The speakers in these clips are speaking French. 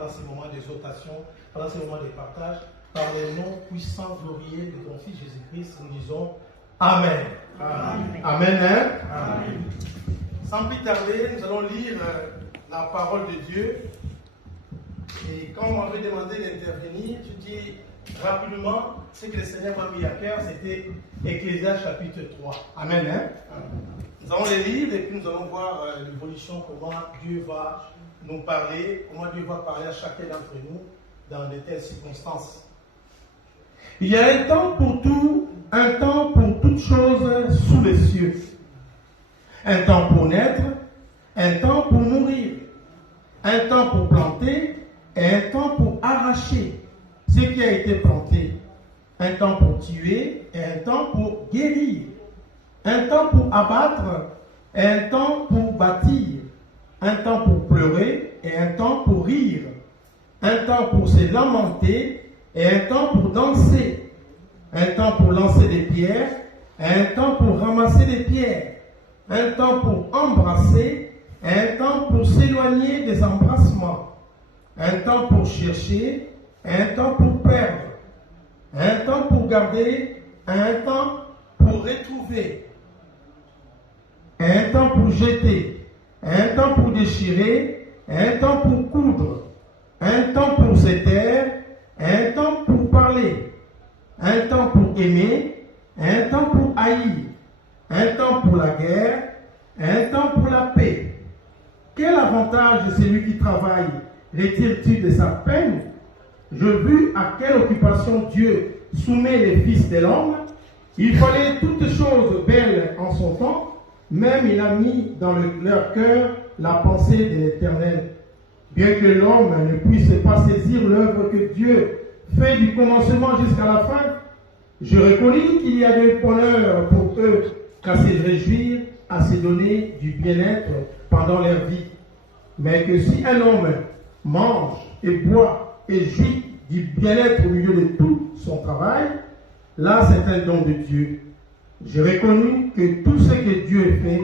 pendant ces moments d'exhortation, pendant ces moments de partage, par les noms puissants, glorieux de ton Fils Jésus-Christ, nous disons Amen. Amen. Amen. Hein? Amen. Sans plus tarder, nous allons lire la parole de Dieu. Et quand on m'avait demandé d'intervenir, je dis rapidement, ce que le Seigneur m'a mis à cœur, c'était Ecclésiaste chapitre 3. Amen. Hein? Nous allons les lire et puis nous allons voir l'évolution, comment Dieu va nous parler, comment Dieu va parler à chacun d'entre nous dans de telles circonstances. Il y a un temps pour tout, un temps pour toutes choses sous les cieux. Un temps pour naître, un temps pour mourir, un temps pour planter et un temps pour arracher ce qui a été planté, un temps pour tuer et un temps pour guérir, un temps pour abattre et un temps pour bâtir, un temps pour pleurer et un temps pour rire, un temps pour se lamenter et un temps pour danser, un temps pour lancer des pierres et un temps pour ramasser des pierres, un temps pour embrasser et un temps pour s'éloigner des embrassements, un temps pour chercher et un temps pour perdre, un temps pour garder et un temps pour retrouver, un temps pour jeter, un temps pour déchirer, un temps pour coudre, un temps pour se taire, un temps pour parler, un temps pour aimer, un temps pour haïr, un temps pour la guerre, un temps pour la paix. Quel avantage de celui qui travaille retire-t-il de sa peine? Je vis à quelle occupation Dieu soumet les fils de l'homme. Il fallait toutes choses belles en son temps, même il a mis dans leur cœur la pensée de l'Éternel. Bien que l'homme ne puisse pas saisir l'œuvre que Dieu fait du commencement jusqu'à la fin, je reconnais qu'il y a du bonheur pour eux qu'à se réjouir, à se donner du bien-être pendant leur vie. Mais que si un homme mange et boit et jouit du bien-être au milieu de tout son travail, là c'est un don de Dieu. J'ai reconnu que tout ce que Dieu fait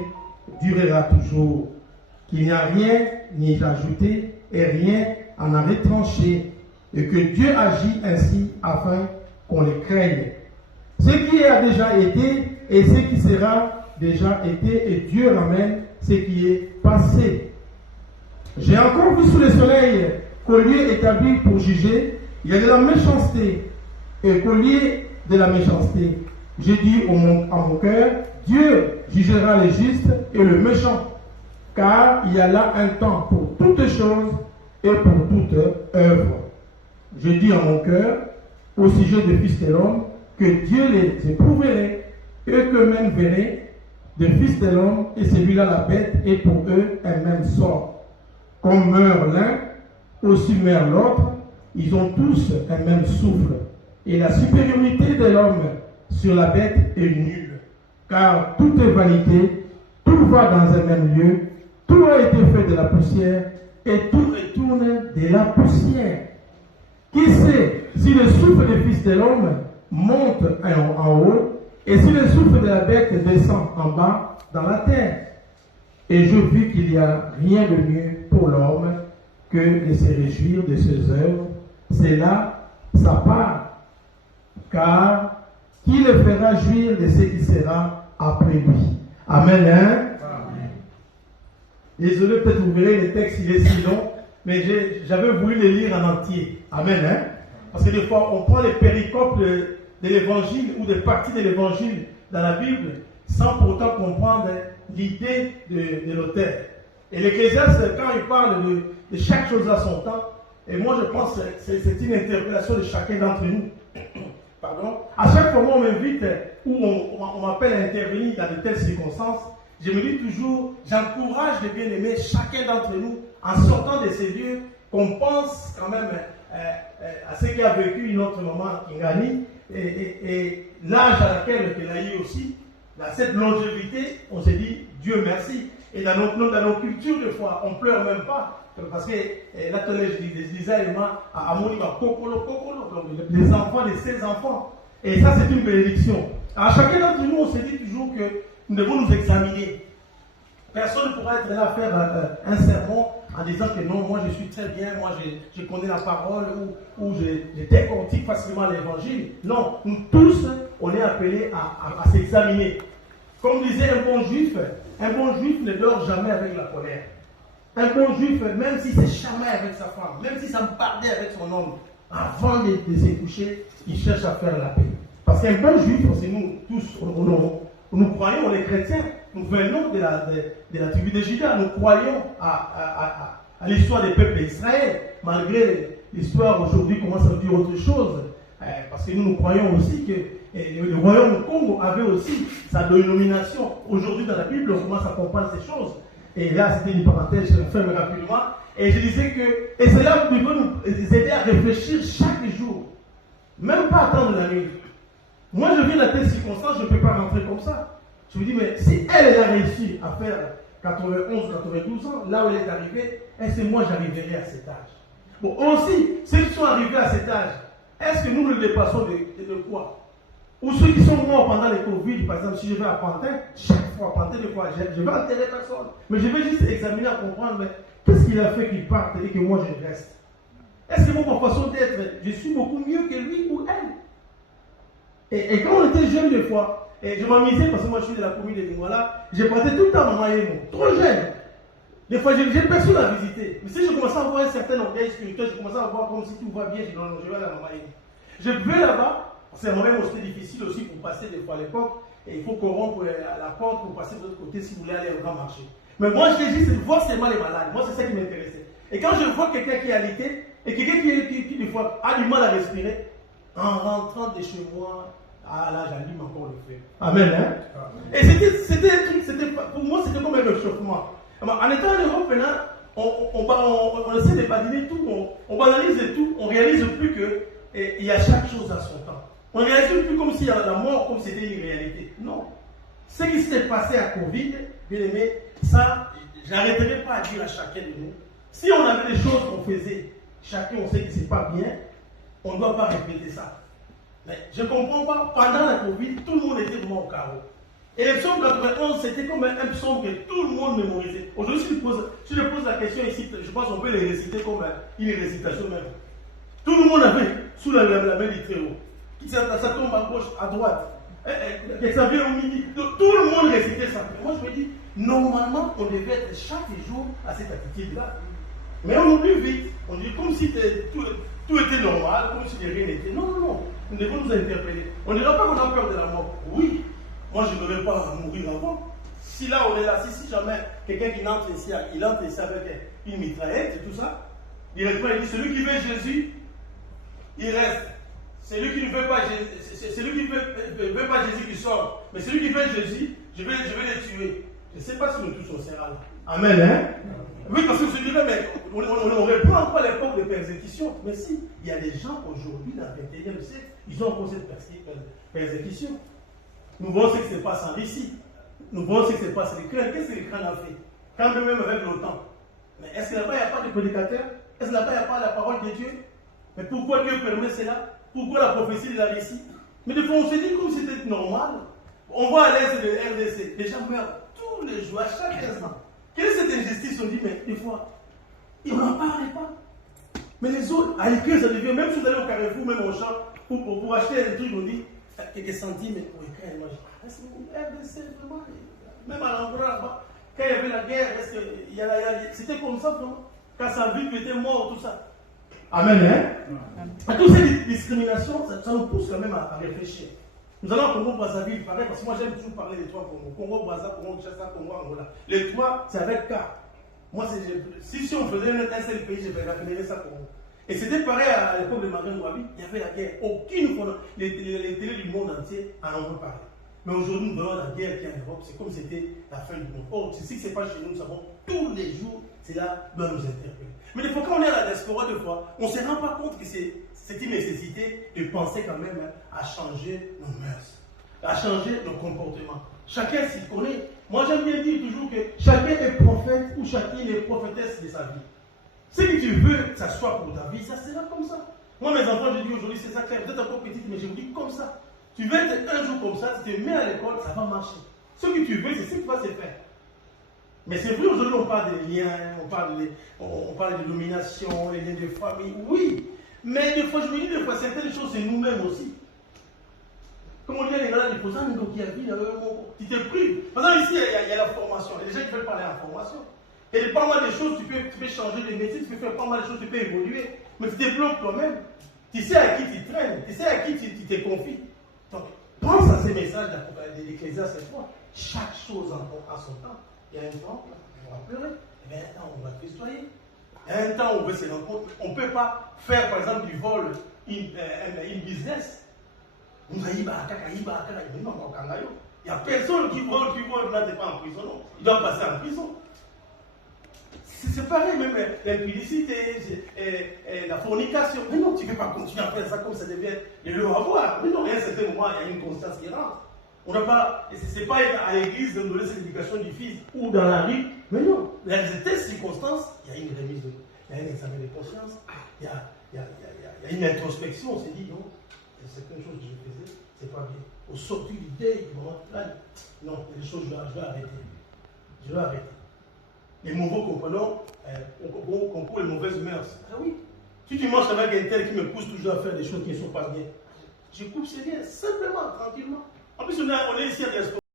durera toujours, qu'il n'y a rien ni ajouté et rien à en retrancher, et que Dieu agit ainsi afin qu'on les craigne. Ce qui a déjà été et ce qui sera déjà été, et Dieu ramène ce qui est passé. J'ai encore vu sous le soleil qu'au lieu établi pour juger, il y a de la méchanceté, et qu'au lieu de la méchanceté, j'ai dit en mon cœur, Dieu jugera le juste et le méchant, car il y a là un temps pour toutes choses et pour toute œuvre. Je dis en mon cœur, au sujet des fils de l'homme, que Dieu les éprouverait, eux qu'eux-mêmes verraient, des fils de l'homme, et celui-là la bête, et pour eux un même sort. Comme meurt l'un, aussi meurt l'autre, ils ont tous un même souffle. Et la supériorité de l'homme sur la bête est nulle, car tout est vanité, tout va dans un même lieu, tout a été fait de la poussière, et tout retourne de la poussière. Qui sait si le souffle des fils de l'homme monte en haut, et si le souffle de la bête descend en bas dans la terre? Et je vis qu'il n'y a rien de mieux pour l'homme que de se réjouir de ses œuvres. C'est là sa part, car qui le fera jouir de ce qui sera après lui? Amen. Hein? Amen. Désolé, peut-être vous verrez le texte, il est si long, mais j'avais voulu le lire en entier. Amen. Hein? Parce que des fois, on prend les péricopes de l'évangile ou des parties de l'évangile dans la Bible sans pour autant comprendre l'idée de l'auteur. Et l'Ecclésiaste, quand il parle de chaque chose à son temps, et moi je pense que c'est une interpellation de chacun d'entre nous. Pardon. À chaque fois qu'on m'invite ou on m'appelle à intervenir dans de telles circonstances, je me dis toujours, j'encourage les bien-aimés, chacun d'entre nous, en sortant de ces lieux, qu'on pense quand même à ce qu'a vécu notre maman Kingani, et l'âge à laquelle elle a eu aussi, cette longévité, on s'est dit, Dieu merci. Et dans nos cultures, des fois, on ne pleure même pas. Parce que là, je disais à Amouni, les enfants de ses enfants. Et ça, c'est une bénédiction. À chacun d'entre nous, on se dit toujours que nous devons nous examiner. Personne ne pourra être là à faire un sermon en disant que non, moi je suis très bien, moi je connais la parole ou je décortique facilement l'évangile. Non, nous tous, on est appelés à s'examiner. Comme disait un bon juif ne dort jamais avec la colère. Un bon juif, même si c'est chamaille avec sa femme, même si ça me pardait avec son homme, avant de se coucher, il cherche à faire la paix. Parce qu'un bon juif, c'est nous tous, nous croyons, les chrétiens, nous venons de la tribu de Juda, nous croyons à l'histoire des peuples d'Israël, malgré l'histoire aujourd'hui commence à dire autre chose, parce que nous croyons aussi que le royaume du Congo avait aussi sa dénomination. Aujourd'hui dans la Bible, on commence à comprendre ces choses. Et là, c'était une parenthèse, je le ferme rapidement. Et je disais que, et c'est là où nous devons nous aider à réfléchir chaque jour, même pas attendre la nuit. Moi, je viens de telle circonstance, je ne peux pas rentrer comme ça. Je me dis, mais si elle a réussi à faire 91, 92 ans, là où elle est arrivée, est-ce que moi j'arriverai à cet âge? Bon, aussi, ceux qui sont arrivés à cet âge, est-ce que nous le dépassons de quoi? Ou ceux qui sont morts pendant le Covid, par exemple, si je vais à Pantin, chaque fois, à Pantin, je vais enterrer personne. Mais je vais juste examiner, à comprendre, mais qu'est-ce qu'il a fait qu'il parte et que moi je reste? Est-ce que moi, ma façon d'être, je suis beaucoup mieux que lui ou elle? Et quand on était jeunes des fois, et je m'amusais parce que moi je suis de la commune de Lingwala, je partais tout le temps à Maman Yemo, trop jeune. Des fois, j'ai personne à visiter. Mais si je commençais à avoir un certain orgueil spirituel, je commençais à voir comme si tout va bien, je dis non, je vais à la Maman Yemo. Je vais là-bas. C'est moi-même aussi difficile aussi pour passer des fois à l'époque. Et il faut corrompre la porte pour passer de l'autre côté si vous voulez aller au grand marché. Mais moi, je dis, c'est de voir seulement les malades. Moi, c'est ça qui m'intéressait. Et quand je vois quelqu'un qui est alité, et quelqu'un qui des fois, a du mal à respirer, en rentrant de chez moi, là, j'allume encore le feu. Amen, hein? Et c'était un truc, pour moi, c'était comme un réchauffement. En étant en Europe, maintenant, on essaie de badiner tout, on banalise tout, on ne réalise plus qu'il y a chaque chose à son temps. On ne réalise plus comme si la mort, comme c'était une réalité. Non. Ce qui s'est passé à Covid, bien aimé, ça, je n'arrêterai pas à dire à chacun de nous. Si on avait des choses qu'on faisait, chacun on sait que ce n'est pas bien, on ne doit pas répéter ça. Mais je ne comprends pas, pendant la Covid, tout le monde était vraiment au carreau. Et le psaume 91, c'était comme un psaume que tout le monde mémorisait. Aujourd'hui, si je pose la question ici, je pense qu'on peut les réciter comme une récitation même. Tout le monde avait sous la main du Très-Haut. Ça tombe à gauche, à droite. Que ça vient au midi. Tout le monde récitait ça. Moi, je me dis, normalement, on devait être chaque jour à cette attitude-là. Mais on oublie vite. On dit comme si tout était normal, comme si rien n'était. Non, non, non. Nous devons nous interpeller. On ne dira pas qu'on a peur de la mort. Oui, moi, je ne voudrais pas mourir avant. Si là, on est là, si jamais quelqu'un qui entre ici, il entre ici avec une mitraillette et tout ça, directement, il dit, celui qui veut Jésus, il reste. Celui qui ne veut pas Jésus, celui qui veut pas Jésus qui sort. Mais celui qui veut Jésus, je vais le tuer. Je ne sais pas si nous tous on sera là. Amen, hein? Oui, parce que je dirais, mais on ne reprend pas l'époque de persécution. Mais si, il y a des gens aujourd'hui, dans le 21e siècle, ils ont encore cette persécution. Nous voyons ce qui se passe en Russie. Nous voyons ce qui se passe en Ukraine. Qu'est-ce que l'Ukraine a fait? Quand même avec l'OTAN. Mais est-ce que là-bas, il n'y a pas de prédicateur? Est-ce que là-bas, il n'y a pas la parole de Dieu? Mais pourquoi Dieu permet cela? Pourquoi la prophétie de la Russie? Mais des fois, on se dit comme si c'était normal. On voit à l'est de RDC, les gens meurent tous les jours, à chaque instant. Quelle est cette injustice? On dit, mais des fois, ils n'en parlent pas. Mais les autres, à l'écrit, ça devient, même si vous allez au Carrefour, même au champ, pour acheter un truc, on dit, quelques centimes pour écrire. Moi, je dis, RDC, vraiment, même à l'endroit là-bas, quand il y avait la guerre, c'était comme ça, vraiment. Quand Salvi était mort, tout ça. Amen, hein? À toutes ces discriminations, ça nous pousse quand même à réfléchir. Nous allons au Congo-Brazzaville, pareil, parce que moi j'aime toujours parler des trois Congo. Congo-Brazzaville, Congo-Kinshasa, Congo-Angola. Les trois, c'est avec K. Moi, si on faisait un seul pays, je rappellerais ça Congo. Et c'était pareil à l'époque de Martin Wabi, il y avait la guerre. Aucune fois, les télés du monde entier en ont parlé. Mais aujourd'hui, nous voyons la guerre qui est en Europe, c'est comme si c'était la fin du monde. Or, c'est ce qui se passe chez nous, nous savons, tous les jours, cela doit nous interpeller. Mais des fois, quand on est à la diaspora, des fois, on ne se rend pas compte que c'est une nécessité de penser quand même à changer nos mœurs, à changer nos comportements. Chacun s'y connaît. Moi, j'aime bien dire toujours que chacun est prophète ou chacune est prophétesse de sa vie. Ce que tu veux que ça soit pour ta vie, ça sera comme ça. Moi, mes enfants, je dis aujourd'hui, c'est ça clair. Vous êtes encore petite, mais je vous dis comme ça. Tu veux être un jour comme ça, tu te mets à l'école, ça va marcher. Ce que tu veux, c'est ce qui va se faire. Mais c'est vrai, aujourd'hui, on parle des liens, on parle de domination, les liens de famille, oui. Mais des fois, je me dis, des fois, certaines choses, c'est nous-mêmes aussi. Comme on dit, les gars, les posants, donc il y a vie, tu te prives. Par exemple, ici, il y a la formation. Il y a des gens qui veulent parler en formation. Et il y a pas mal de choses, tu peux changer de métier, tu peux faire pas mal de choses, tu peux évoluer. Mais tu développes toi-même. Tu sais à qui tu traînes, tu sais à qui tu te confies. Donc, pense à ces messages de l'Ecclésiaste cette fois. Chaque chose en son temps. Il y a un temps, on va pleurer. Il y a un temps, on va festoyer. Il y a un temps, on veut se rencontrer. On ne peut pas faire, par exemple, du vol, une business. Il n'y a personne qui vole, là, n'est pas en prison. Non. Il doit passer en prison. C'est pareil, même l'impudicité, la fornication. Mais non, tu ne peux pas continuer à faire ça comme ça devient le lot à voir. Mais non, à un certain moment, il y a une constance qui rentre. On n'a pas, c'est pas à l'église de donner cette éducation du fils ou dans la rue. Mais non, dans ces circonstances, il y a une remise, il y a un examen de conscience, il y a une introspection. On s'est dit, non, il y a certaines choses que je faisais, c'est pas bien. Au sortir du deuil, du moment là, non, il y a des choses, je vais arrêter. Je vais arrêter. Les mauvais comprenons, on comprend les mauvaises mœurs. Ah oui. Si tu manges avec un tel qui me pousse toujours à faire des choses qui ne sont pas bien, je coupe, c'est bien, simplement, tranquillement. En plus, on est ici à